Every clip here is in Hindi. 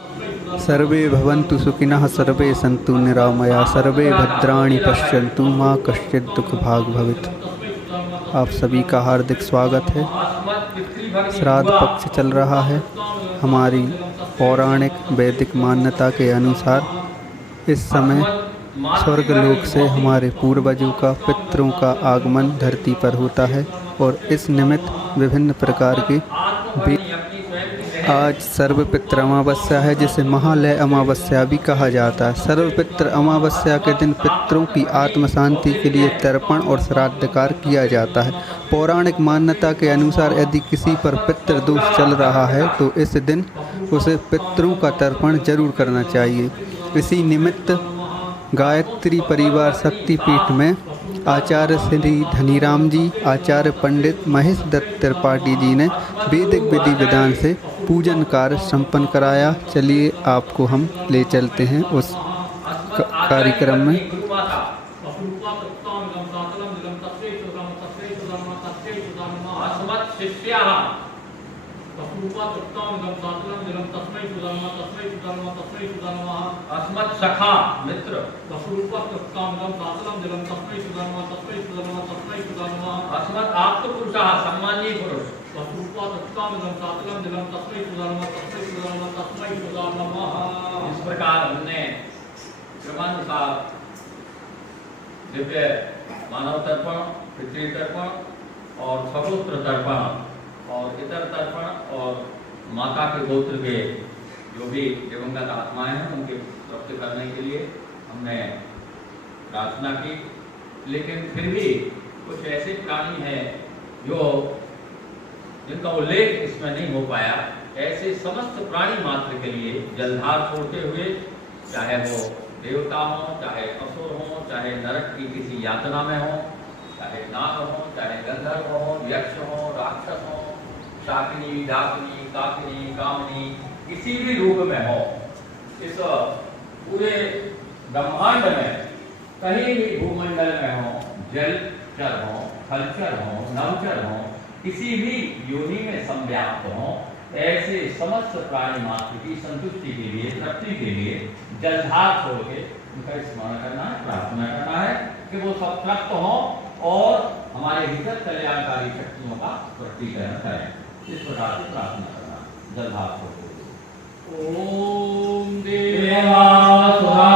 सर्वे भवन्तु सुखिनः, सर्वे सन्तु निरामया, सर्वे भद्राणि पश्यन्तु, मां कश्चित् दुख भाग भवेत्। आप सभी का हार्दिक स्वागत है। श्राद्ध पक्ष चल रहा है। हमारी पौराणिक वैदिक मान्यता के अनुसार इस समय स्वर्गलोक से हमारे पूर्वजों का, पितरों का आगमन धरती पर होता है और इस निमित्त विभिन्न प्रकार के आज सर्वपितृ अमावस्या है, जिसे महालय अमावस्या भी कहा जाता है। सर्वपितृ अमावस्या के दिन पितरों की आत्म शांति के लिए तर्पण और श्राद्ध कार्य किया जाता है। पौराणिक मान्यता के अनुसार यदि किसी पर पितृदोष चल रहा है तो इस दिन उसे पितरों का तर्पण जरूर करना चाहिए। इसी निमित्त गायत्री परिवार शक्तिपीठ में आचार्य श्री धनीराम जी, आचार्य पंडित महेश दत्त त्रिपाठी जी ने वैदिक विधि विधान से पूजन कार्य संपन्न कराया। चलिए आपको हम ले चलते हैं उस कार्यक्रम में। अस्मत् सखा मित्र अस्मत् आप्त पुरुषः सम्मानीय पुरुष इस प्रकार हमने क्रमानुसार दिव्य मानव तर्पण, पितृ तर्पण और सगोत्र तर्पण और इतर तर्पण और माता के गोत्र के जो भी दिवंगत आत्माएं हैं उनके प्राप्त करने के लिए हमने प्रार्थना की। लेकिन फिर भी कुछ ऐसे प्राणी हैं जो जिनका उल्लेख इसमें नहीं हो पाया। ऐसे समस्त प्राणी मात्र के लिए जलधार छोड़ते हुए, चाहे वो देवता हो, चाहे असुर हो, चाहे नरक की किसी यातना में हो, चाहे नाग हो, चाहे गंधर्व हो, यक्ष हो, राक्षस हो, शाकिनी, डाकिनी, काकिनी, कामनी, किसी भी रूप में हो, इस पूरे ब्रह्मांड में कहीं भी भूमंडल में हो, जलचर हो, थलचर हो, नवचर हो, किसी भी योनि में संव्याप्त हो, ऐसे समस्त प्राणी मात्र की संतुष्टि के लिए, तृप्ति के लिए जलधार छोड़ के उनका स्मरण करना है, प्रार्थना करना है कि वो सब तृप्त हो और हमारे भीतर कल्याणकारी शक्तियों का प्रकटीकरण करें। इस प्रकार से प्रार्थना करना, जलधार छोड़ के। ओम देवासुरा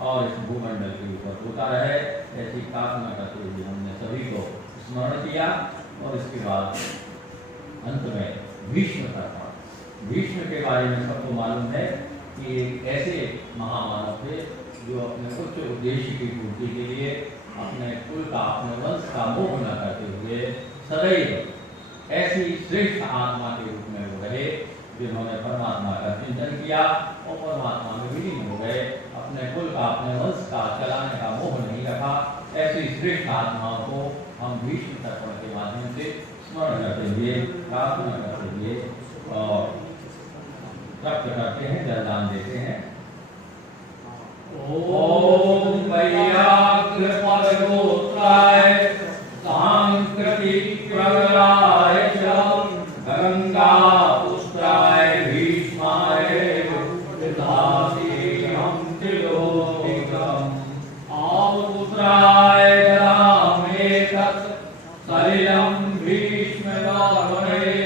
और इस भूमंडल के ऊपर होता रहे, ऐसी प्रार्थना करते हुए हमने सभी को स्मरण किया। और इसके बाद अंत में भीष्म तर्पण। भीष्म के बारे में सबको मालूम है कि एक ऐसे महामानव थे जो अपने उच्च उद्देश्य की पूर्ति के लिए अपने कुल का, अपने वंश का मोह न करते हुए सदैव ऐसी श्रेष्ठ आत्मा के रूप में वो रहे, जिन्होंने परमात्मा का चिंतन किया और परमात्मा में विलीन हो गए, अपने कुल का, अपने वंश का चलाने का मोह नहीं रखा। ऐसी श्रेष्ठ आत्माओं को हम भीष्म तर्पण के माध्यम से स्मरण करते हुए, प्रार्थना करते हुए और तर्प करते हैं, जलदान देते हैं। ओम वैयाघ्र पदगोत्राय सांकृतिक प्रगलाय च गंगा पुत्राय भीष्माय विधासेयं त्रिलोकिकम् आपुत्राय जलामेतत् सलिलं भीष्मवर्मणे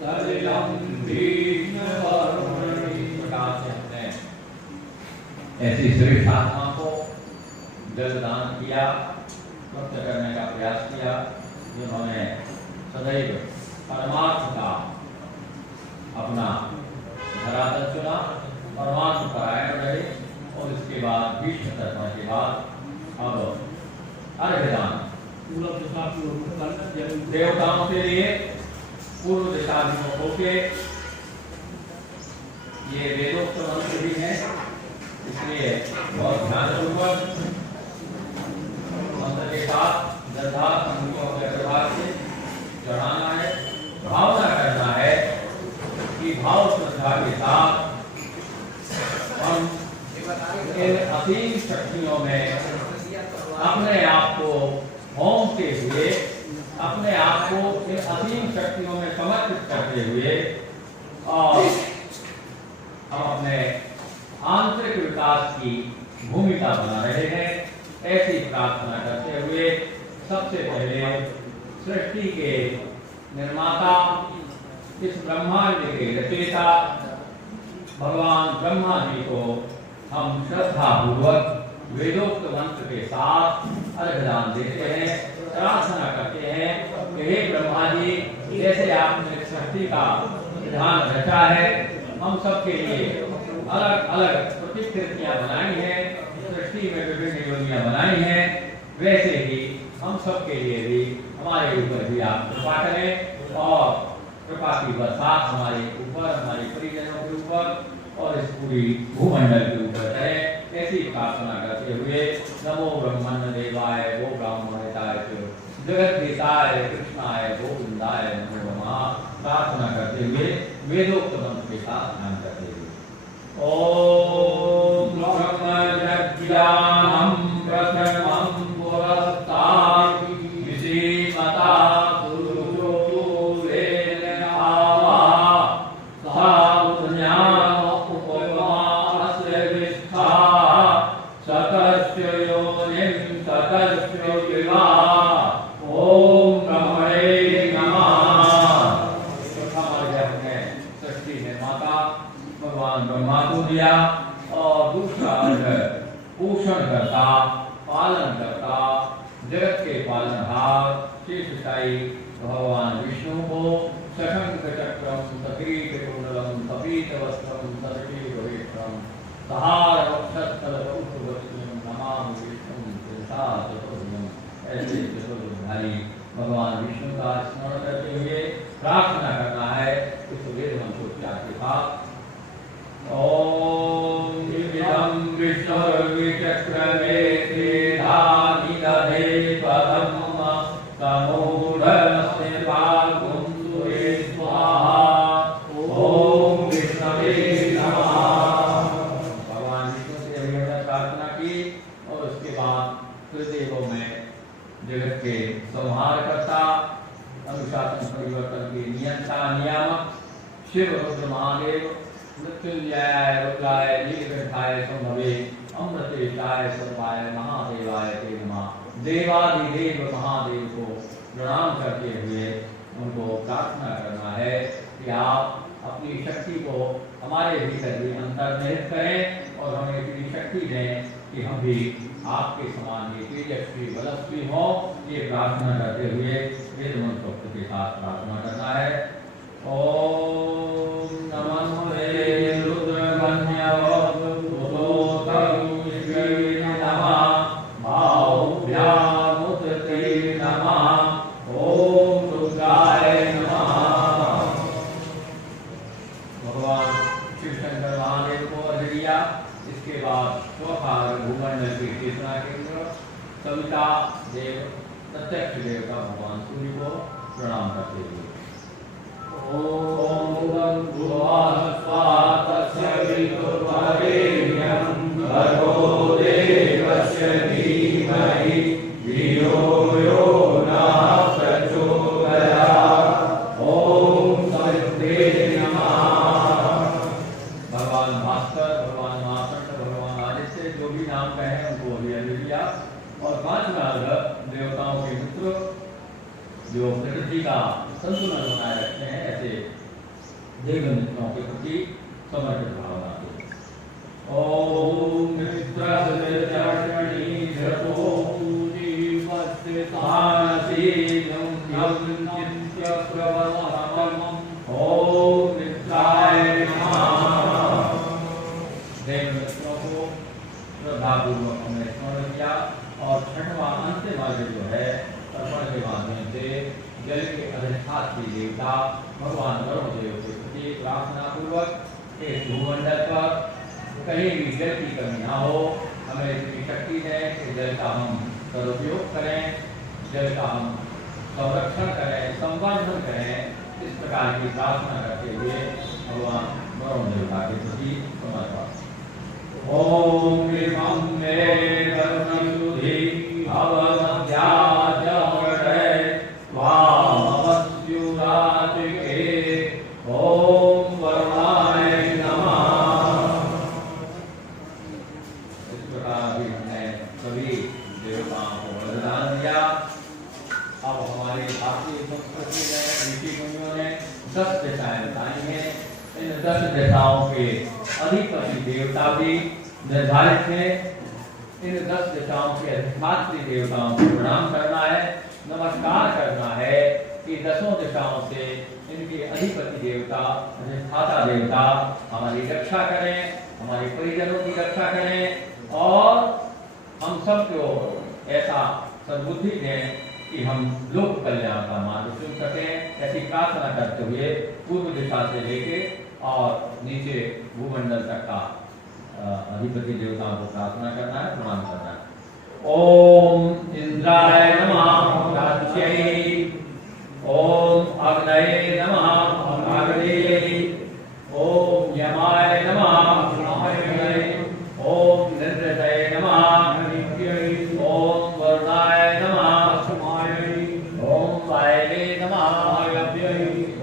सलिलं भीष्मवर्मणे। प्रकार से हमने ऐसी श्रेष्ठ आत्मा को जलदान किया, तृप्त करने का प्रयास किया, जिन्होंने सदैव परमार्थ का अपना धरातल चुना, परमार्थ परायण रहे। और इसके बाद भीष्म तर्पण के बाद अब अर्घ्यदान देवताओं के लिए पूर्व दिशाभिमुख होके, ये वेदोक्त मंत्र भी है, इसलिए बहुत ध्यानपूर्वक मंत्र के साथ श्रद्धा समूहों के प्रभाव से चढ़ाना है। भावना करना है कि भाव श्रद्धा के साथ हम इन असीम शक्तियों में अपने आप को होमते हुए, अपने आप को इन असीम शक्तियों में समर्पित करते हुए और हम अपने आंतरिक विकास की भूमिका बना रहे हैं। ऐसी प्रार्थना करते हुए सबसे पहले सृष्टि के निर्माता, इस ब्रह्मांड के रचयिता भगवान ब्रह्मा जी को हम श्रद्धा पूर्वक वेदोक्त मंत्र के साथ अर्घ्यदान देते हैं, प्रार्थना करते हैं कि हे ब्रह्मा जी, जैसे आपने सृष्टि का विधान रचा है, हम सबके लिए अलग अलग प्रतिकृतियां बनाई हैं, सृष्टि में विभिन्न योनियां बनाई हैं, वैसे ही हम सबके लिए भी, हमारे ऊपर भी आप कृपा करें और कृपा की बरसात हमारे ऊपर, हमारे परिजनों के ऊपर और इस पूरी भूमंडल के ऊपर करें। ऐसी प्रार्थना करते हुए नमो ब्रह्मण्य देवाय गो ब्राह्मणिताय जगत हिताय कृष्णाय गोविंदाय नमो नमः प्रार्थना करते हुए वेदोक्त मंत्र के साथ ध्यान करते हुए ओम ब्रह्मज्ञानं प्रथमं पुरस्तात् विषीमता दुर्योधनेन आवा साधुज्ञान उपमास्य विष्ठा सकस्य योनिं सकस्य विवा ओम ब्रह्मणे नमः। सृष्टि निर्माता भगवान ब्रह्मा को दिया और दूसरा पोषण करता, पालन करता, जगत के पालनहार शेषशायी भगवान विष्णु को शशंक चक्रम सकीट कुंडलम सपीत वस्त्रम सदशीवेत्रम सहार वक्षस्थल पौषवस्त्रम नमामि विष्णुं शिरसा चतुर्भुजं। ऐसे चतुर्भुजधारी भगवान विष्णु का स्मरण करते हुए प्रार्थना करना है इस वेद मंत्रोच्चार के साथ। ओम विविधं विष्णुर्विचक्रमे त्रिधानि दधे पदम् तमोधनस्य पागुं सुरे स्वाहा ओम विष्णवे नमः। भगवान विष्णु से हमने प्रार्थना की और उसके बाद त्रिदेवों में जगत के संहारकर्ता, अनुशासन परिवर्तन के नियंता, नियामक शिव रुद्र महादेव, मृत्युंजयाय रुद्राय नीलकंठाय संभवे अमृतेशाय सर्वाय महादेवाय ते नमः। देवाधिदेव महादेव को प्रणाम करते हुए उनको प्रार्थना करना है कि आप अपनी शक्ति को हमारे भीतर भी अंतर्निहित करें और हमें इतनी शक्ति दें कि हम भी आपके समान ही तेजस्वी बलस्वी हों। ये प्रार्थना करते हुए वेद मंत्रोक्त के साथ प्रार्थना करना है। ओम नमः रुद्रगण्य सविता देव प्रत्यक्ष देवता भगवान सूर्य को प्रणाम करते हुए ओम भुवस्वात् सवितुर्वरेण्यं भर्गो देवस्य धीमहि धियो यो नः प्रचोदयात्। ओम सवित्रे नमः। भगवान भास्कर, भगवान मार्कंड, भगवान आदित्य जो भी नाम कहे उनको अभी लिया। और 5 देवताओं के मित्र जो प्रकृति का संतुलन बनाए रखते हैं, ऐसे देव मित्रों के प्रति समर्पित भावना से ओम देव मित्रों को श्रद्धापूर्वक हमने स्मरण किया। और छठवां अंतिम अर्घ्य जो है तर्पण के माध्यम से जल के अधिष्ठात्री देवता भगवान वरुण देव के प्रति प्रार्थना पूर्वक इस भूमंडल पर कहीं भी जल की कमी ना हो, हमें इतनी शक्ति है कि जल का हम सदुपयोग करें, जल का हम संरक्षण करें, संवर्धन करें। इस प्रकार की प्रार्थना करते हुए भगवान वरुण देवता के प्रति समर्पण। ओम इमं मे कर्मसुधि अवमध्याचमृते त्वामवस्युरातिके। ओम वरुणाय नमः। इस प्रकार भी हमने सभी देवताओं को वरदान दिया। अब हमारे भारतीय संस्कृति में ऋषि मुनियों ने 10 दिशाएं बताई हैं। इन 10 दिशाओं के अधिपति देवता भी निर्धारित है। इन 10 दिशाओं के अधिष्ठात्री देवताओं को प्रणाम करना है, नमस्कार करना है कि 10 दिशाओं से इनके अधिपति देवता, अधिष्ठाता देवता हमारी रक्षा करें, हमारे परिजनों की रक्षा करें और हम सबको ऐसा सद्बुद्धि दें कि हम लोक कल्याण का मार्ग चुन सकें। ऐसी प्रार्थना करते हुए पूर्व दिशा से लेके और नीचे भूमंडल तक का अधिपति देवताओं को प्रार्थना करना है, प्रणाम करना है। ओम इंद्राय नमः राज्यै। ओम अग्नये नमः अग्नये। ओम यमाय नमः यमाय। ओम निन्द्रये नमः निन्द्रये। ओम वरुणाय नमः समाय। ओम वायवे नमः वायव्यै।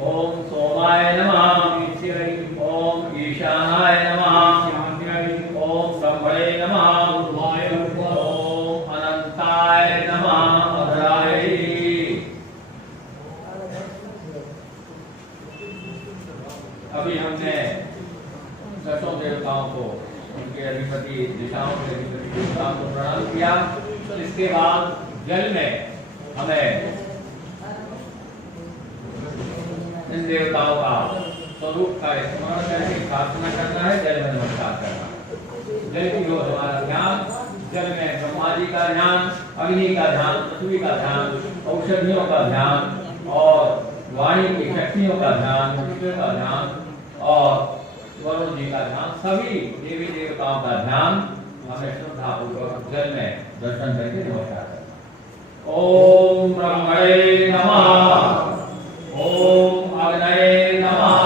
ओम सोमाय नमः नीत्यै। ओम ईशानाय नमः ओम ब्रह्मणे नमः वाय। ओम अनंताय नमः अधराय। अभी हमने 10 देवताओं को, उनके अधिपति दिशाओं के अधिपति देवताओं को प्रणाम किया। तो इसके बाद जल में हमें इन देवताओं का स्वरूप का स्मरण करके प्रार्थना करना है, जल में नमस्कार करना। जल की ओर हमारा ध्यान, जल में ब्रह्मा जी का ध्यान, अग्नि का ध्यान, पृथ्वी का ध्यान, औषधियों का ध्यान और वाणी की शक्तियों का ध्यान, विष्णु का ध्यान और वरुण जी का ध्यान, सभी देवी देवताओं का ध्यान हमें श्रद्धापूर्वक जल में दर्शन करके नमस्कार करना। ओम ब्रह्मणे नमः। ओम अग्नये नमः।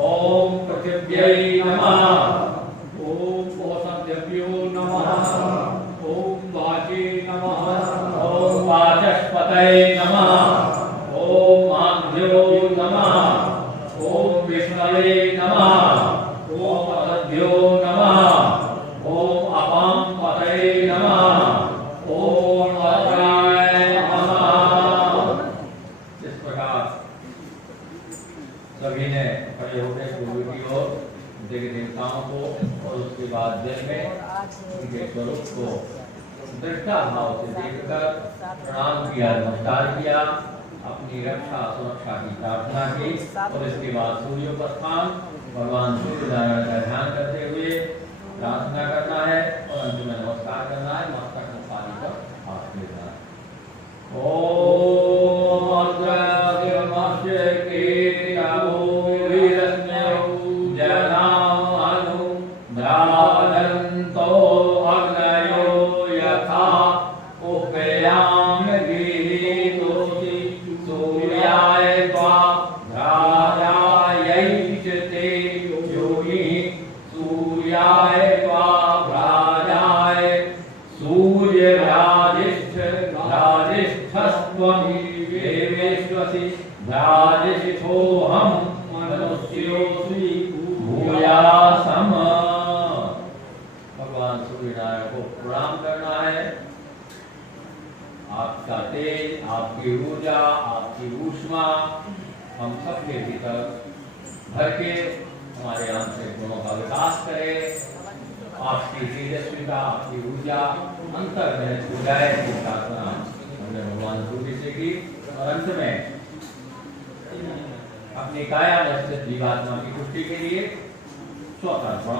ओम पृथिव्यै नमः। ओम ओषधेभ्यो नमः। ओम वाचे नमः। ओम वाचस्पतये नमः। ओम आभ्यो नमः। ओम विष्णवे नमः। ओम अदभ्यो नमः। ओम अपां पतये नमः। ओम अत्राय नमः। इस प्रकार सभी ने खड़े होकर पूर्व की ओर देवी देवताओं को और उसके बाद दृष्टा भाव से देखकर प्रणाम किया, नमस्कार किया, अपनी रक्षा सुरक्षा की प्रार्थना की और इसके बाद सूर्योपास्थान भगवान सूर्यनारायण का ध्यान करते हुए प्रार्थना करना है और अंत में नमस्कार करना है, मस्तक को पानी पर हाथ देना है। ओम भगवान सूर्यनारायण को प्रणाम करना है। आपका तेज, आपकी ऊर्जा, आपकी ऊष्मा हम सबके भीतर भर के हमारे आंतरिक गुणों का विकास करे। आपकी तेजस्विता, आपकी ऊर्जा अंतर में छू जाए की प्रार्थना हमने भगवान सूर्य से की। और अंत में अपनी काया में स्थित जीवात्मा की पुष्टि के लिए स्वतर्पण,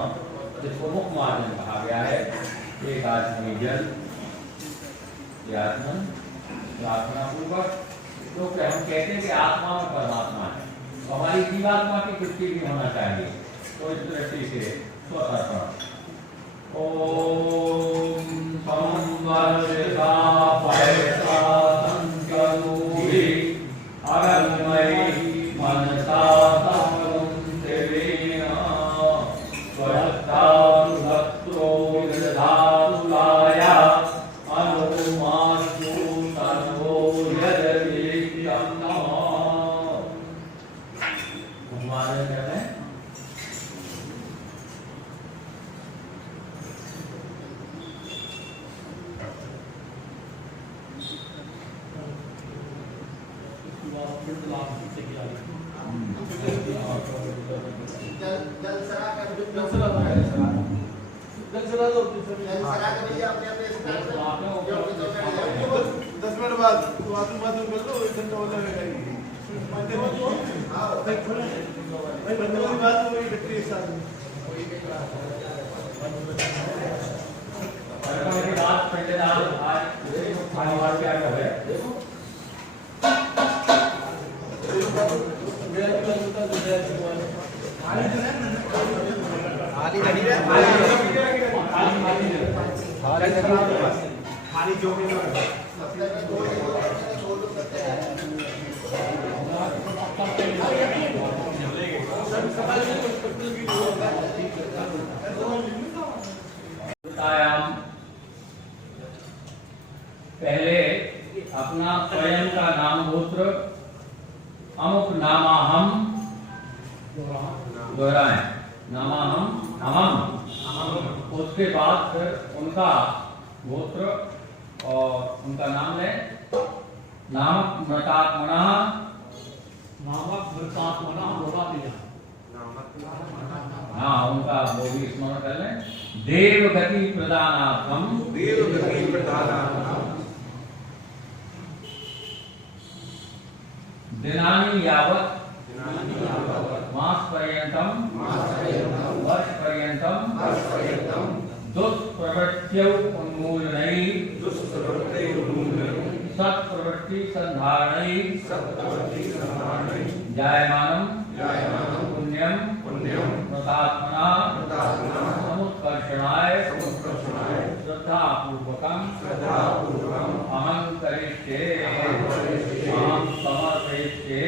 जिसको मुख मार्जन कहा गया है, एक आदमी जल आत्मन प्रार्थना पूर्वक, क्योंकि हम कहते हैं कि आत्मा में परमात्मा है, तो हमारी जीवात्मा की पुष्टि भी होना चाहिए। तो इस दृष्टि से स्वतर्पण। ओम संवर्षा पैसा संकलूहि अरण्मयि मनसा पहले अपना स्वयं का नाम गोत्र अमुक नामाहम दोहराएं, नामाहम अहम, उसके बाद फिर उनका गोत्र और उनका नाम है नामक मृतात्मना, नामक मृतात्मना बोला दिया। हाँ, उनका वो भी स्मरण कर लें। देव गति प्रदानार्थम, देव गति प्रदानार्थम दिनानि यावत् मास पर्यंतम वर्ष पर्यंतम दुष्प्रवृत्त्यौ उन्मूलनै सत्प्रवृत्ति संधारणै जायमानं पुण्यम प्रतात्मना समुत्कर्षणाय श्रद्धापूर्वकं अहं करिष्ये, अहं समर्पयिष्ये।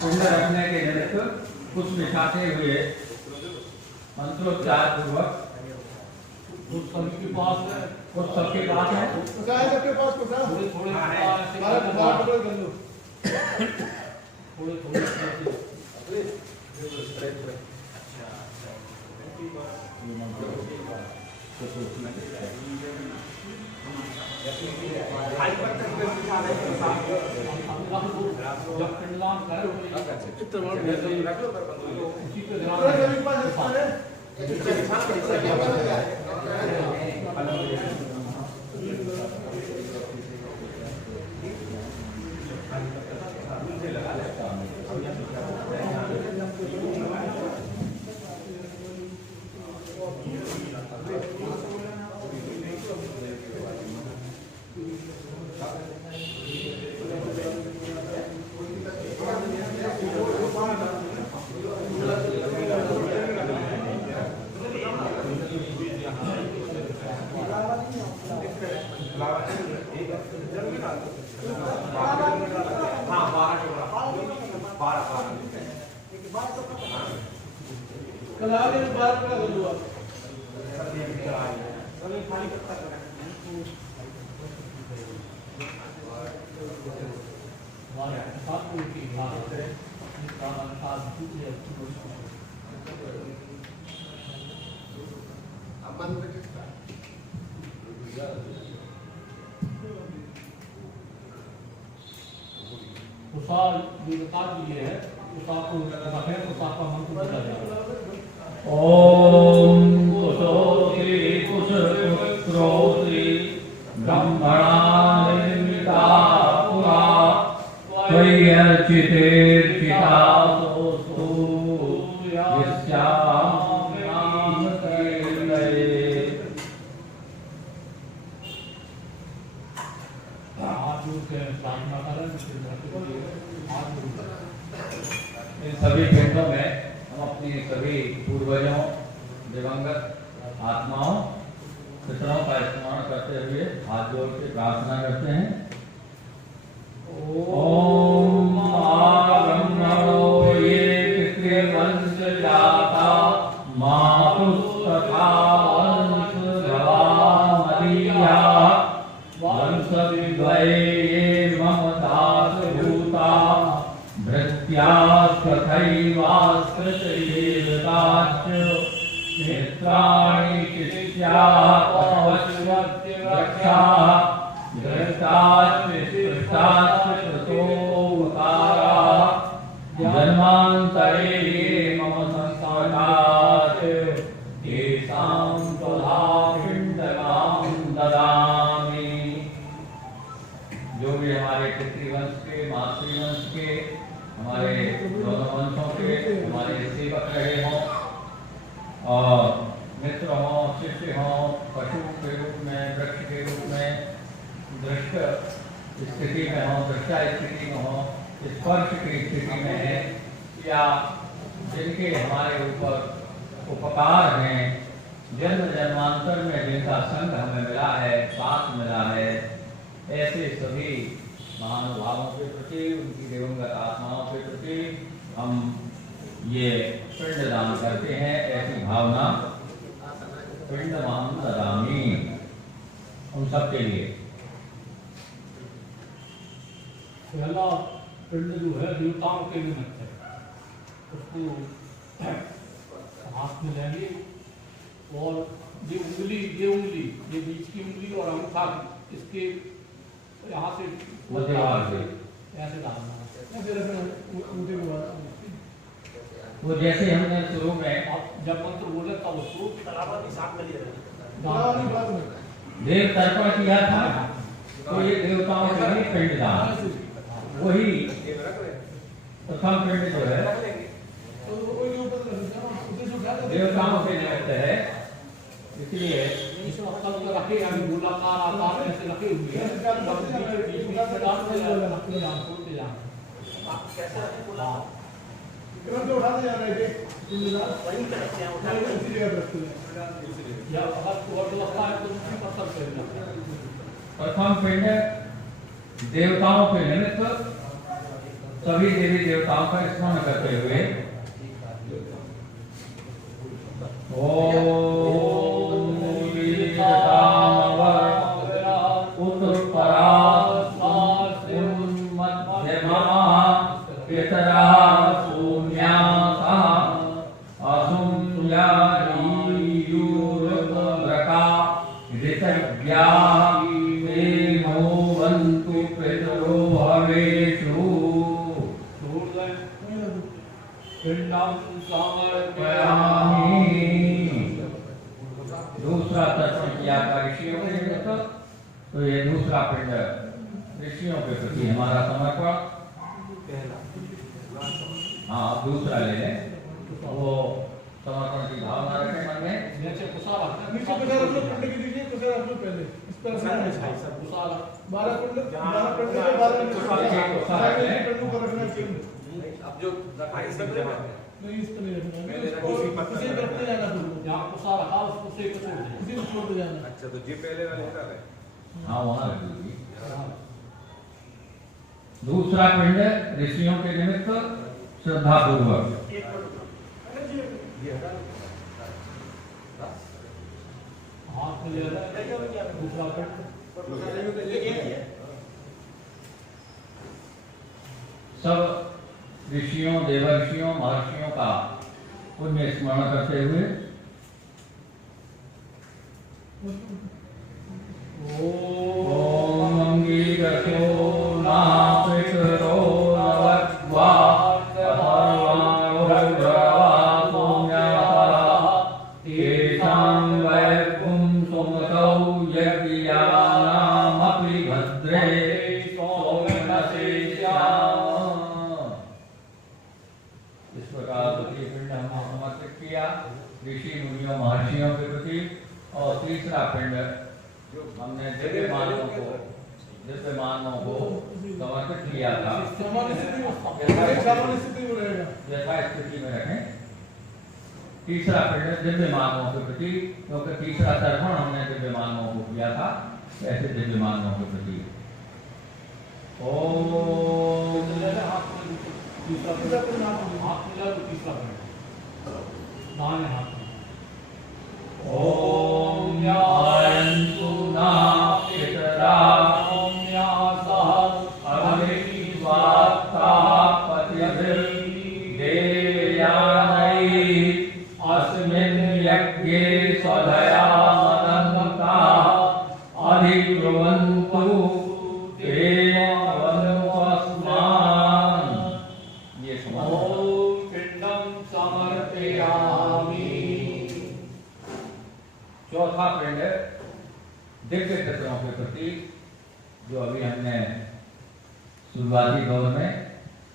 कुंड रखने के निमित्त कुछ मिठाते हुए मंत्रोच्चार पूर्वक उस पंच के पास कुछ सबके पास है सबके पास थोड़े थोड़े थोड़े जब पिंडदान करें उसी पे ओम कुशोति कुशपुत्रोति ब्रह्मणा निर्मिता पुरा त्वय्यर्चितेर्चितासोऽस्तु यस्यां नाम कीर्तये। इन सभी पिंडों में हम अपनी सभी पूर्वजों दिवंगत आत्माओं पितरों का स्मरण करते हुए हाथ जोड़ के प्रार्थना करते हैं। ओम ब्रह्मणो ये पितृवंश जाता मातुस्तथा वंशधवा मदीया वंशविद्वये ये मम दासभूता भृत्यास्तथैवास्कृतयेताश्च मित्राणि शिष्याः घृताश्च स्पृष्टाश्च कृतोपकाराः जन्मान्तरे ये मम संस्कारात् तेषां त्वधापिण्डकां ददामि। जो भी हमारे पितृवंश के मातृवंश के हमारे दोनों वंशों के हमारे सेवक रहे हों और मित्र हों शिष्य हों पशु के रूप में वृक्ष के रूप में दृष्ट स्थिति में हों दृष्टा स्थिति में हों स्पर्श की स्थिति में है या जिनके हमारे ऊपर उपकार हैं जन्म जन्मांतर में जिनका संग हमें मिला है साथ मिला है ऐसे सभी महानुभावों के प्रति उनकी दिवंगत आत्माओं के प्रति हम ये पिंड दान करते हैं। ऐसी भावना पिंड महं ददामि उन सबके लिए। पहला पिंड जो है देवताओं के निमित्त है, उसको हाथ में लेंगे और ये उंगली ये बीच की उंगली और अंगूठा इसके यहाँ से ऐसे डालना वो जैसे हमने शुरू में जब मंत्र बोले तब उसको देव तर्पण किया था तो ये देवताओं के लिए पिंड दान वही प्रथम पिंड जो है देवताओं के निमित्त है इसलिए रखे गोलाकार आकार ऐसे रखे हुए हैं प्रथम पिंड देवताओं के निमित्त सभी देवी देवताओं का स्मरण करते हुए ओम समर्पयामि। दूसरा तर्पण किया था ऋषियों के निमित्त, तो ये दूसरा पिंड ऋषियों के प्रति हमारा समर्पण। हाँ, अब दूसरा ले लें, वो समर्पण की भावना रखें मन में। नीचे कुसाला नीचे कुसाला अपने पिंड की दीजिए, कुसाला अपने पहले इस पर कुसाला 12 पिंड के 12 पिंडों को रखना चाहिए। अब जो रखाई सब जगह नहीं, इस पर नहीं रखना, इसे रखते जाना फिर यहाँ कुसाला था उसको से कुछ इसी में छोड़ते जाना। अच्छा, तो ये पहले वाले का है। हाँ, वहाँ रख दीजिए। दूसरा पिंड ऋषियों के निमित्त श्रद्धा पूर्वक। हाथ में ले दूसरा पिंड सब ऋषियों, देवर्षियों, महर्षियों का पुण्य स्मरण करते हुए ओम अंगीरसो नापितरो नवद्वा तेषां वैकुं सुमतौ यज्ञानामपि भद्रे इस प्रकार द्वितीय पिंड हमने समर्पित किया ऋषि मुनियों महर्षियों के प्रति। और तीसरा पिंड हमने दिव्य मानवों को समर्पित किया था। सामान्य स्थिति में रहेगा। यथा स्थिति में रखें। तीसरा पिंड दिव्य मानवों के प्रति, क्योंकि तीसरा तर्पण हमने दिव्य मानवों को किया था, ऐसे दिव्य मानवों के प्रति। ओम तीसरा पिंड हाथ में लो, तीसरा पिंड दाहिने हाथ में। ओम यायन्तु ना पितरा ओम्यासः अग्निवात्ता पतिभिर्देयानै अस्मिन् यज्ञे स्वधया मदन्ता अधिब्रुवन्तु ते वन्दस्मान्। ये समर्पण। ओम पिंडम समर्पयामि। चौथा पिंड दिव्य पितरों के प्रति, जो अभी हमने शुरुआती दौर में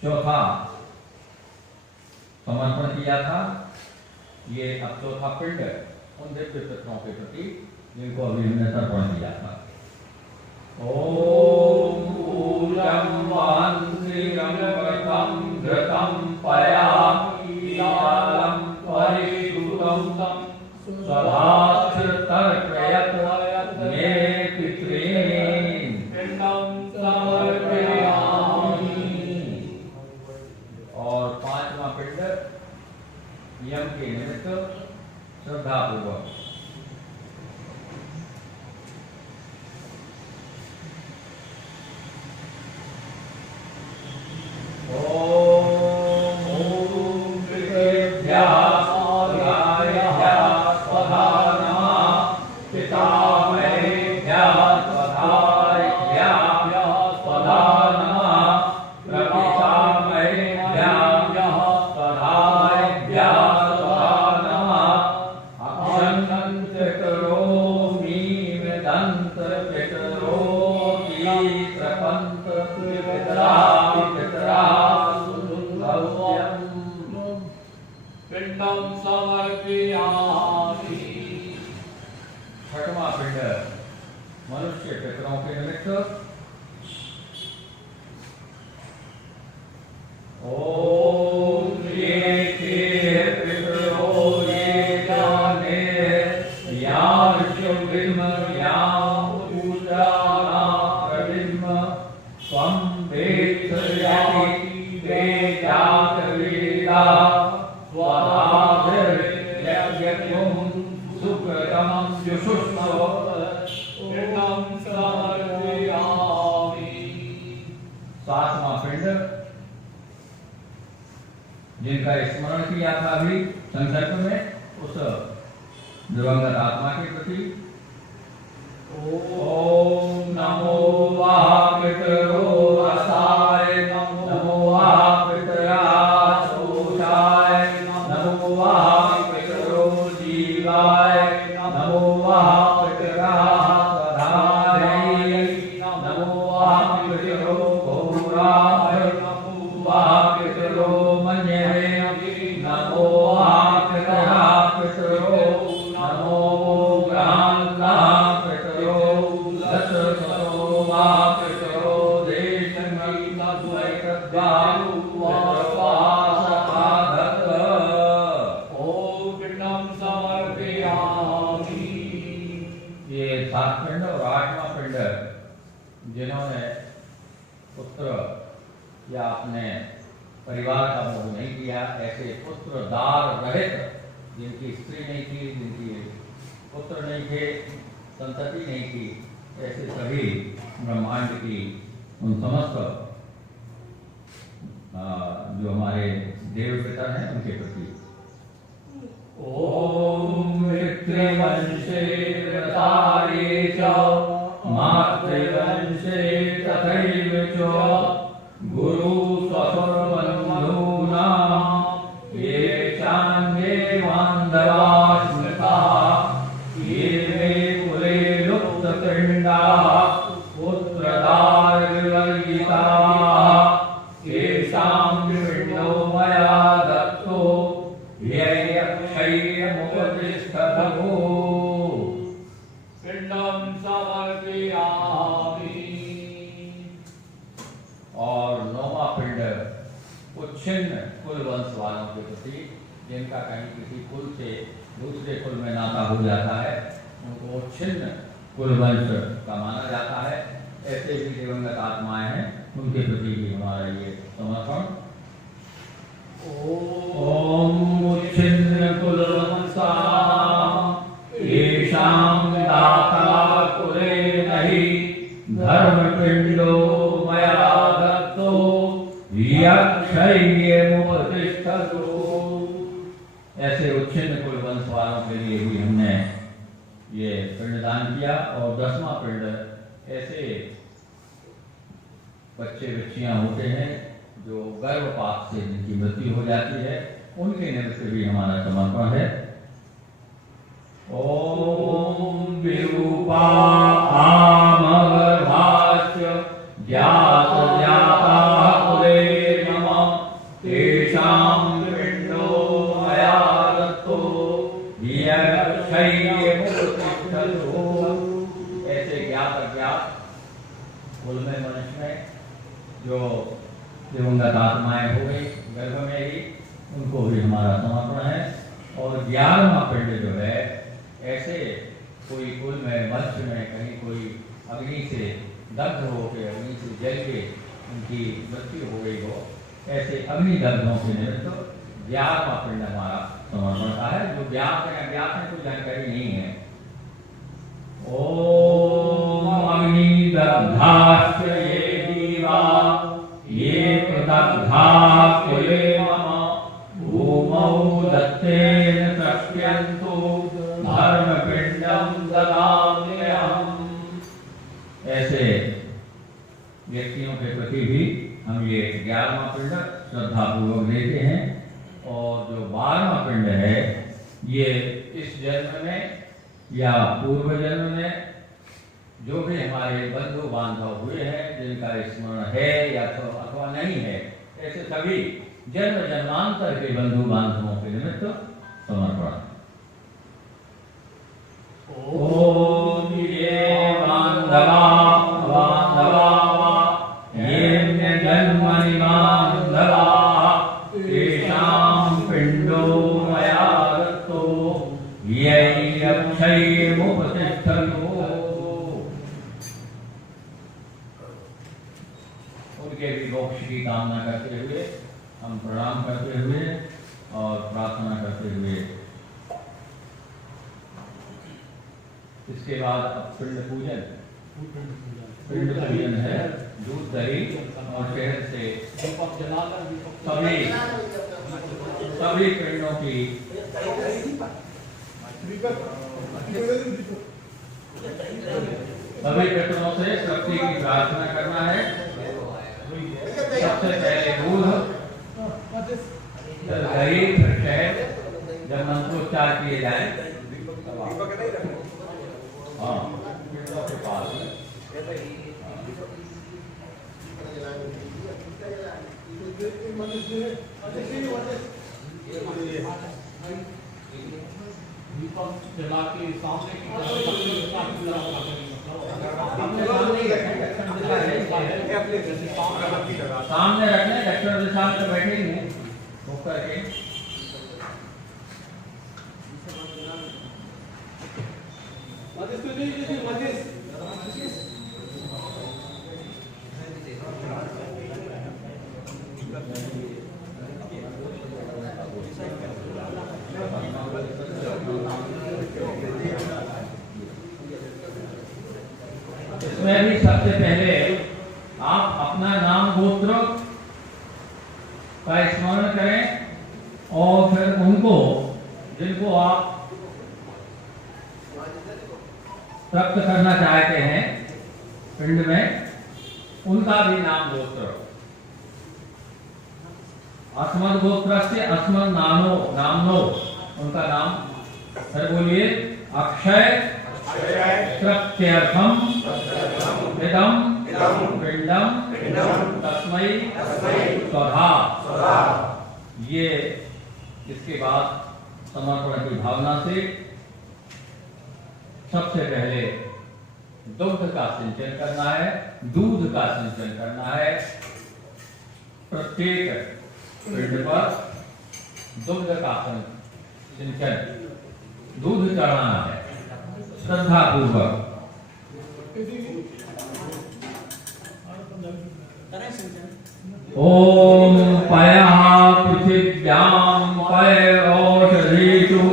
चौथा समर्पण किया था, ये अब चौथा पिंड उन दिव्य पितरों के प्रति जिनको अभी हमने तर्पण किया था। ओम ऊर्जं वहन्तीरं व्रतं घृतं पयामीलालं परिश्रुतं स्वधाश्रितर्पयत् मे पितॄन् पिंडम समर्पयामि। और पांचवा पिंड यम के निमित्त श्रद्धा पूर्वक। ओम पितृभ्यः स्वधायः स्वधा नमः पितामहेभ्यः स्वधायभ्यः स्वधा नमः प्रपितामहेभ्यः स्वधायभ्यः स्वधा नमः अक्षन्तं पितरोमि विदन्त पितरोमि प्रपन्त पितरा पितरा सुभव्यम्। पिंडम समर्पयामि। छठवां पिंड मनुष्य पितरों के निमित्त। ओम ये के पितरो ये जाने यार्षो विद्म याम पूजाना प्रविद्म स्वं वेत्सयाति वेदात वेदा स्वाधाभिर्यज्ञं सुकृतमं जुषुष्व। पिंडम समर्पयामि। सातवां पिंड जिनका स्मरण किया था अभी संकल्प में, उस दिवंगत आत्मा के प्रति। ओम नमो वाह पितरो रसाय नमो वाह पितरा सोषाय नमो नमो वापितरो गौराय वापितरो मन्यवे नमो वापितरो नमो ग्रान्तापितरो दशसरो वापितरो देशङ्गीतद्वैतद्वारु वासपाधक ओम पिंडम समर्पयामि। ये 7 पिंड और 8वां पिंड जिन्होंने पुत्र या अपने परिवार का मोह नहीं किया, ऐसे पुत्रदार रहित, जिनकी स्त्री नहीं थी, जिनकी पुत्र नहीं थे, संतति नहीं थी, ऐसे सभी ब्रह्मांड की उन समस्त जो हमारे देव पिता हैं उनके प्रति ओम पितृवंशे व्रतारे च मातृवंशे तथैव च गुरु स्वसुरबन्धूनां ये चान्ये बान्धवाः स्मृताः ये मे कुले लुप्तपिण्डाः पुत्रदारविवर्जिताः येषां पिण्डो मया दत्तो व्ययक्षय्यमुपतिष्ठतु पिण्डं समर्पयामि। और 9वां पिंड उच्छिन्न कुल वंश वालों के प्रति, जिनका कहीं किसी कुल से दूसरे कुल में नाता हो जाता है, उनको उच्छिन्न कुल वंश का माना जाता है। ऐसे भी दिवंगत आत्माएं हैं, उनके प्रति भी हमारा ये समर्पण। ओम उच्छिन्न कुल वंशानां येषां दाता कुले नहि धर्मपिण्डो मया दत्तो यक्षय्यमुपतिष्ठतु। ऐसे उच्छिन्न कुल वंश वालों के लिए भी हमने ये पिंडदान किया। और 10वां पिंड ऐसे बच्चे बच्चियां होते हैं जो गर्भपात से जिनकी मृत्यु हो जाती है, उनके निमित्त भी हमारा समर्पण है। ओम विरूपा आमगर्भास्य ज्ञात ज्ञाता कुले नमः तेषां पिण्डो मया दत्तो यक्षय्यमुपतिष्ठतु। ऐसे ज्ञात अज्ञात कुल में मनुष्य में जो दिवंगत आत्माएं हो गई गर्भ में ही, उनको भी हमारा समर्पण है। और 11वां पिंड जो है, ऐसे कोई कुल में वंश में कहीं कोई अग्नि से दग्ध हो के, अग्नि से जल के उनकी मृत्यु हो गई हो, ऐसे अग्नि दग्धों के निमित्त 11वां पिंड हमारा समर्पण का है। जो ज्ञात है अज्ञात है कोई जानकारी नहीं है। ओम अग्निदग्धाश्च ये दीवा ये प्रदग्धा कुले मम भूमौ दत्तेन तृप्यन्तु धर्मपिण्डं ददाम्यहम्। ऐसे व्यक्तियों के प्रति भी हम ये 11वां पिंड श्रद्धापूर्वक देते हैं। और जो 12वां पिंड है, ये इस जन्म में या पूर्व जन्म में जो भी हमारे बंधु बांधव हुए हैं, जिनका स्मरण है या तो अथवा नहीं है, ऐसे सभी जन्म जन्मांतर के बंधु बांधवों के निमित्त समर्पण। ओम ये बान्धवा ये जन्मनि बान्धवा तेषां पिण्डो मया दत्तो यक्षय्यमुपतिष्ठतु। उनके भी मोक्ष की कामना करते हुए, हम प्रणाम करते हुए और प्रार्थना करते हुए इसके बाद अब पिंड पूजन। पिंड पूजन है दूध दही और शहद से सभी पिंडों की सभी पितरों से शक्ति की प्रार्थना करना है। सबसे पहले दूध, फिर दही, फिर शहद। जब मंत्रोच्चार किए जाए हाँ पिंडों के पास सामने रखने दक्षिण दिशा में तो बैठेंगे मुख करके। इसमें भी सबसे पहले आप अपना नाम गोत्र का स्मरण करें और फिर उनको जिनको आप प्राप्त करना चाहते हैं पिंड में, उनका भी नाम गोत्र। अस्मद गोत्र से अस्मद नामनो उनका नाम, फिर बोलिए अक्षय प्रत्यर्थम इदं पिंडम तस्मै स्वधा। ये इसके बाद समर्पण की भावना से सबसे पहले दुग्ध का सिंचन करना है, दूध का सिंचन करना है। प्रत्येक पिंड पर दुग्ध का सिंचन, दूध चढ़ाना है श्रद्धा पूर्वक। ओम पयः पृथिव्यां पय औषधीषु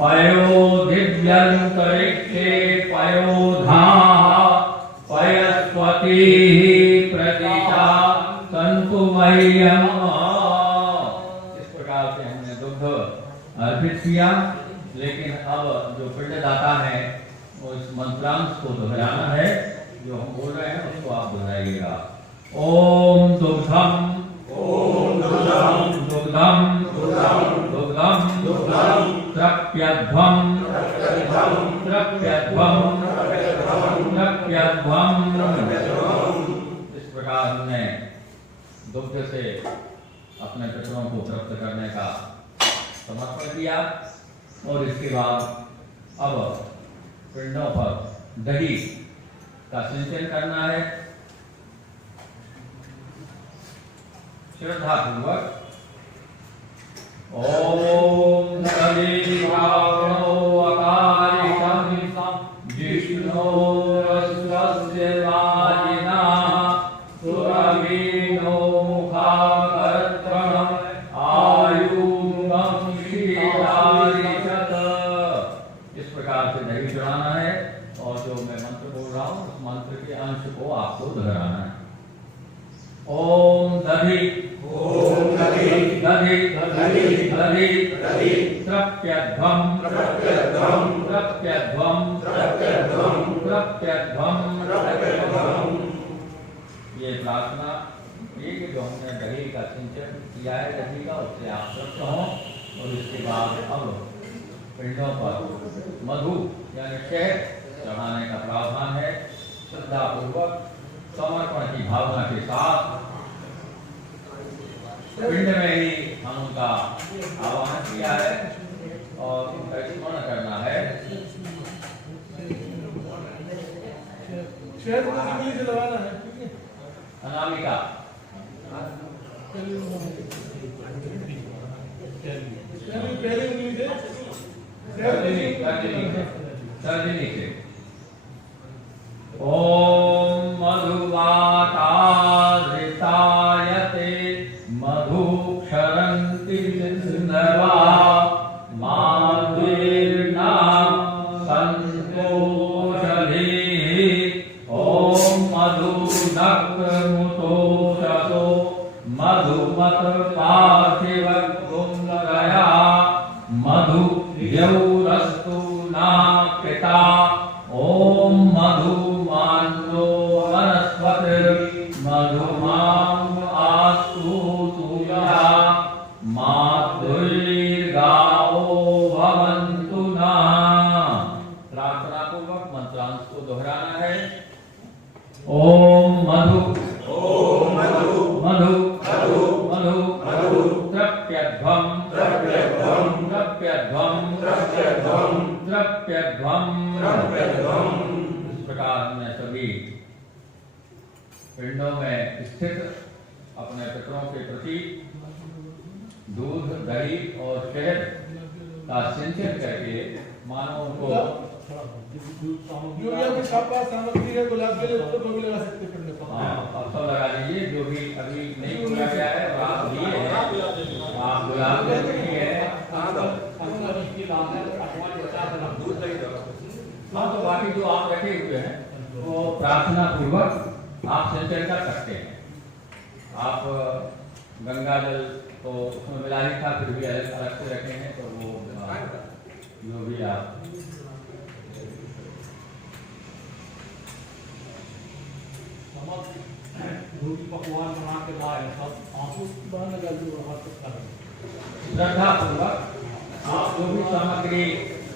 पयो दिव्यन्तरिक्षे पयोधाः पयस्पतिः प्रतिष्ठा सन्तु मह्यम्। इस प्रकार से हमने दुग्ध अर्पित किया, लेकिन अब जो पिंडदाता है वो इस मंत्रांश को दोहराना है। जो हम बोल रहे हैं उसको आप दोहराइएगा। ओम दुग्धम दुग्धम दुग्धम दुग्धम त्रप्यध्वम त्रप्यध्वम त्रप्यध्वम। इस प्रकार हमने दुग्ध से अपने पितरों को प्राप्त करने का समर्पण किया और इसके बाद अब पिंडों पर दही का सिंचन करना है श्रद्धा पूर्वक। ओम सवितावनो अकालिकं जिष्णोरस्वस्य वाजिनः सुरवीनो मुखाकर्तृणः आयुर्गं शीलारिषत्। इस प्रकार से दही चढ़ाना है और जो मैं मंत्र बोल रहा हूँ उस मंत्र के अंश को आपको दोहराना है। ओम दधि दधि दधि दधि त्रप्यध्वम त्रप्यध्वम त्रप्यध्वम। ये प्रार्थना ये कि जो हमने दही का सिंचन किया है दही का, उससे आप तृप्त हों। और इसके बाद अब पिंडों पर मधु यानी शहद चढ़ाने का प्रावधान है। श्रद्धा पूर्वक समर्पण की भावना के साथ पिंड में ही हम उनका आवाहन किया है और उनका स्मरण करना है। अनामिका सर्जनी से ओम मधुवाताधृतायते मधुक्षरन्ति सिन्धवा माधुर्ना संतोषधीः। ओम मधुनक्रमुतोषसो मधुमत पार्थिवगुंगया मधु यौरस्तु ना पिता। ओम मधु मानो वनस्पति मधुमाम आस्तु तुया माधुर्गाओ भवन्तु नः। प्रार्थना पूर्वक मंत्रांश को दोहराना है। ओम मधु मधु मधु मधु त्रप्यध्वम त्रप्यध्वम त्रप्यध्वम त्रप्यध्वम इस प्रकार हमने सभी पिंडों में स्थित अपने पितरों के प्रति दूध, दही और शहद का सिंचन करके मानव को जो भी आपके पास सामग्री है गुलाब के लिए उसको भी लगा सकते हैं पिंड पर। आप सब लगा लीजिए जो भी अभी नहीं खोला गया है और आप लिए हैं, आप गुलाब के लिए है। हाँ, तो बाकी जो आप रखे हुए हैं वो प्रार्थना पूर्वक आप सिंचन कर सकते हैं। आप गंगा जल तो उसमें मिला ही था, फिर भी अलग अलग से रखे हैं, तो वो जो भी आप रोटी पकवान बना के लाए सब आंसू बाहर लगा दो हाथ से खा श्रद्धा पूर्वक आप जो भी सामग्री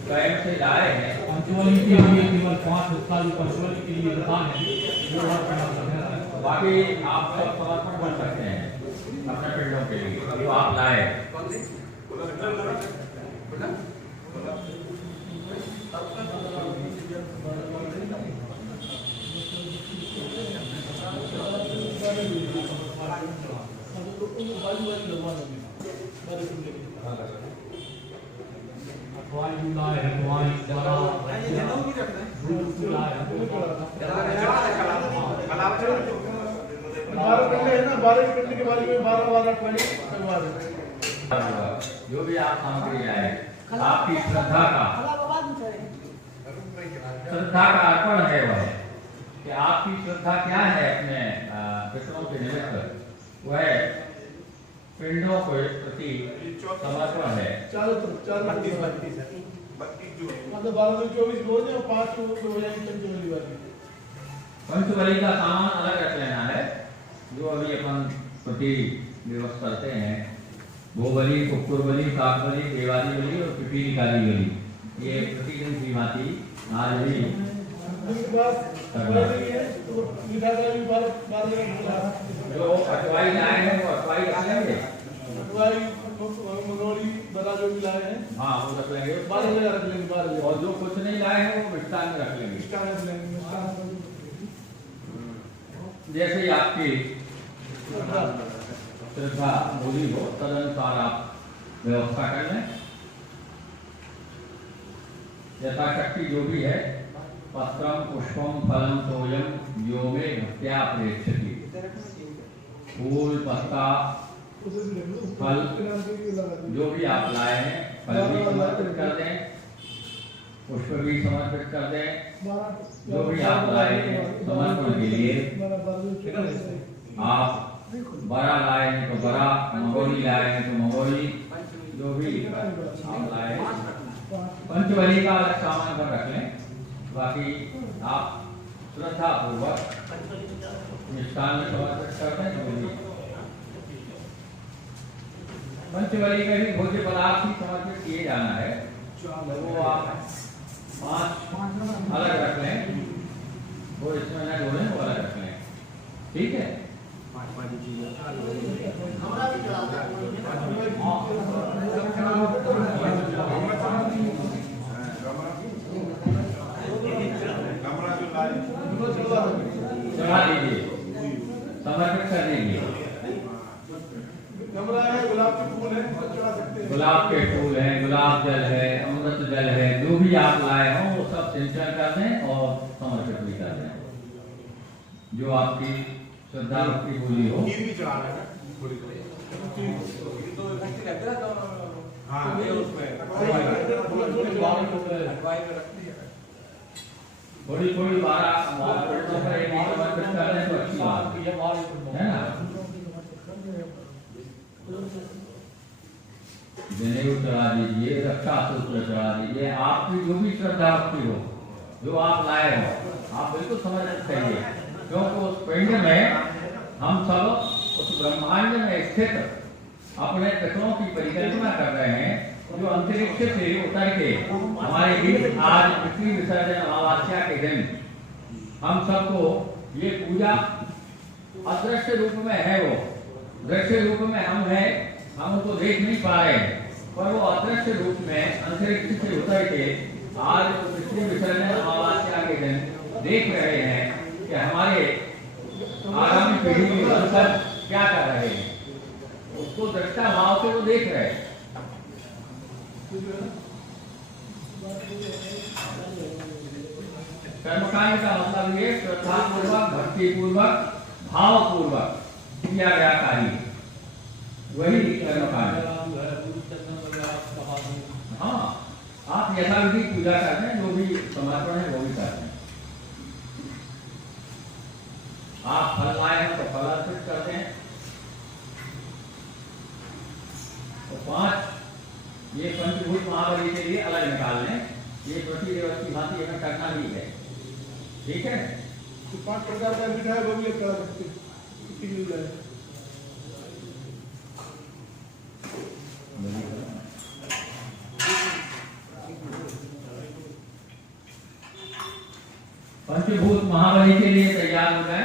स्वयं से लाए हैं, पंचवली के लिए केवल 5 हिस्सा जो पंचवली के लिए दान है वो हर करना। बाकी आप सब समर्पण कर सकते हैं अपने पिंडों के लिए जो आप लाए। अखवाई लाए हैं, अखवाई जरा बारह पिंड है ना, 12 पिंड के बारे में 12 पॉइंट करवा दें। जो भी आप सामग्री लाए, आपकी श्रद्धा का अर्पण है वह कि आपकी श्रद्धा क्या है अपने पितरों के निमित्त, वह पिंडों के प्रति समर्पण है। चारों तरफ 32 मतलब 12 में 24 रोज है और 5 हो जाएंगे पंचवली वाली। पंचबली का सामान अलग रख लेना है, जो अभी अपन प्रति दिवस करते हैं। भोबली, कुकुर बलि, काक बलि, देवाली बलि और पिपीली काली बलि, ये प्रतिदिन की भांति आज भी उनके पास वैसे ही है तो मीठा का भी 12 जो अटवाई लाए हैं वो अटवाई रख लेंगे। अटवाई मंगोली बड़ा जो भी लाए हैं हाँ, वो रख लेंगे 12 रख लेंगे 12 और जो कुछ नहीं लाए हैं वो मिष्टान में रख लेंगे। मिष्ठान रख लेंगे मिष्ठान जैसे ही आपकी श्रद्धा बोली हो तदनुसार आप व्यवस्था कर लें। यथाशक्ति जो भी है, पत्रम पुष्पम फलम तोयम यो में भक्त्या प्रेक्षति, फूल पत्ता फल जो भी आप लाए हैं फल भी समर्पित कर दें, पुष्प भी समर्पित कर दें। जो भी आप लाए हैं समर्पण के लिए आप बड़ा लाए हैं तो बड़ा, मंगोली लाए हैं तो मंगोली, जो भी आप लाए पंचबली का अलग सामान पर रख लें। बाकी आप श्रद्धा पूर्वक मिष्टान में समर्पित करते हैं। जो भी पंचबली में भी भोज्य पदार्थ ही समर्पित किए जाना है, वो आप 5 अलग रख लें, वो इसमें न जोड़ें, वो अलग रख लें, ठीक है। चढ़ा दीजिए, समर्पित कर दीजिए। गमला है, गुलाब के फूल है, चढ़ा सकते हैं। गुलाब के फूल हैं, गुलाब जल है, अमृत जल है, जो भी आप लाए हों वो सब सिंचन कर दें और समर्पित भी कर दें। जो आपकी श्रद्धा भक्ति बोली हो। थोड़ी थोड़ी बारह समर्पित कर दें तो अच्छी बात है ना। जनेऊ चढ़ा दीजिए, रक्षा सूत्र चढ़ा दीजिए, आपकी जो भी श्रद्धा भक्ति हो, जो आप लाए हो, आप बिल्कुल समर्पित करिए, क्योंकि उस पिंड में हम सब उस ब्रह्मांड में स्थित अपने पितरों की परिकल्पना कर रहे हैं, जो अंतरिक्ष से उतर के हमारे बीच आज पृथ्वी विसर्जन अमावस्या के दिन हम सबको ये पूजा अदृश्य रूप में है, वो दृश्य रूप में हम हैं, हम उनको देख नहीं पा रहे हैं, पर वो अदृश्य रूप में अंतरिक्ष से उतर के आज पृथ्वी विसर्जन अमावस्या के दिन देख रहे हैं कि हमारे आगामी पीढ़ी के वंशज क्या कर रहे हैं, उसको दृष्टा भाव से वो देख रहे हैं। कर्मकांड का मतलब ये श्रद्धा पूर्वक, भक्ति पूर्वक, भाव पूर्वक किया गया कार्य, वही कर्मकांड। हाँ, आप यथाविधि पूजा करते हैं, जो भी समर्पण है वो भी करते हैं। आप फल लाए हैं तो फल अर्पित करते हैं। तो 5 ये पंचभूत महाबली के लिए अलग निकाल लें, ये प्रति दिवस की भांति हमें करना ही है, ठीक है। तो 5 प्रकार का मिठाई वो भी करा सकते हैं, कितनी मिल जाए। पंचभूत महाबली के लिए तैयार हो जाए।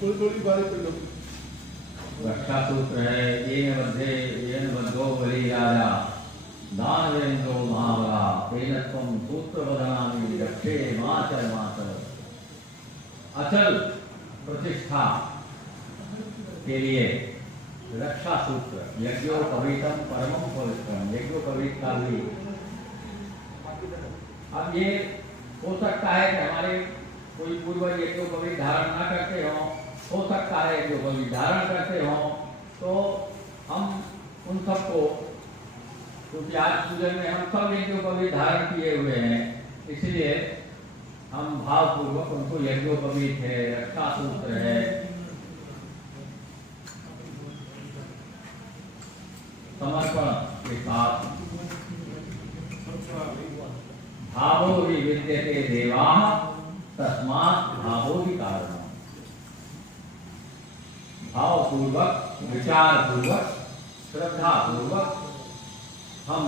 थोड़ी बारी कर लो। रक्षा सूत्र है, येन बद्धो बलि राजा दानवेन्द्रो महाबला तेन त्वं सूत्रवदनामि रक्षे माचल माचल। अचल प्रतिष्ठा के लिए रक्षा सूत्र, यज्ञोपवीतम परमं पवित्रम, यज्ञोपवीत का भी। अब ये हो सकता है कि हमारे कोई पूर्वज यज्ञोपवीत धारण ना करते हो सकता है यज्ञोपवीत धारण करते हो, तो हम उन सबको, क्योंकि आज पूजन में हम सब यज्ञोपवीत धारण किए हुए हैं, इसलिए हम भावपूर्वक उनको यज्ञोपवीत है, रक्षा सूत्र है, समर्पण के साथ भावो हि विद्यते देवाः तस्मात् भावो हि कारणम्। भावपूर्वक, विचारपूर्वक, श्रद्धापूर्वक हम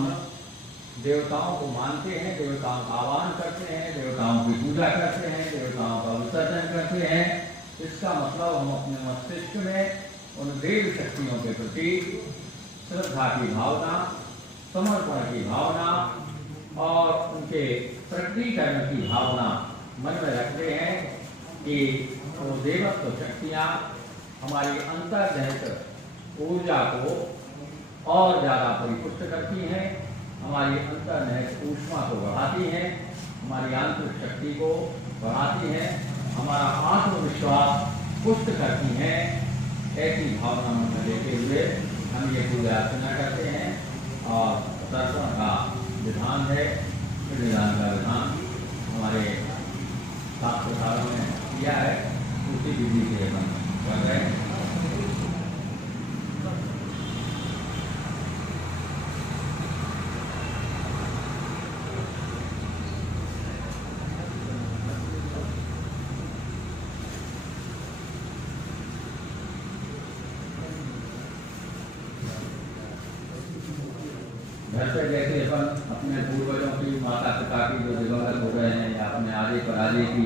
देवताओं को मानते हैं, देवताओं का आह्वान करते हैं, देवताओं की पूजा करते हैं, देवताओं का विसर्जन करते हैं। इसका मतलब हम अपने मस्तिष्क में उन देव शक्तियों के प्रति श्रद्धा की भावना, समर्पण की भावना और उनके प्रकटीकरण की भावना मन में रखते हैं कि वो देवत्व शक्तियाँ हमारी अंतर्निहित ऊर्जा को और ज़्यादा परिपुष्ट करती हैं, हमारी अंतर्निहित ऊष्मा को बढ़ाती हैं, हमारी आंतरिक शक्ति को बढ़ाती हैं, हमारा आत्मविश्वास पुष्ट करती हैं। ऐसी भावना मन में लेते हुए हम ये पूजा अर्चना करते हैं। और तर्पण का विधान है, विधान का विधान हमारे शास्त्रकारों ने किया है, उसी विधि से हम कर रहे हैं। घर पे जैसे अपन अपने पूर्वजों की, माता पिता की जो दिवंगत हो गए हैं या अपने आदि पराजे की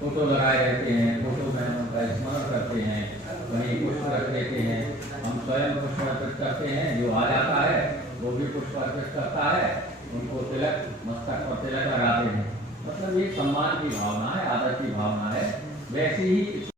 फोटो लगाए रहते हैं, फोटो में उनका स्मरण करते हैं, वहीं पुष्प रख देते हैं। हम स्वयं पुष्प अर्पित करते हैं, जो आ जाता है वो भी पुष्प अर्पित करता है, उनको तिलक, मस्तक पर तिलक लगाते हैं। मतलब ये सम्मान की भावना है, आदर की भावना है। वैसे ही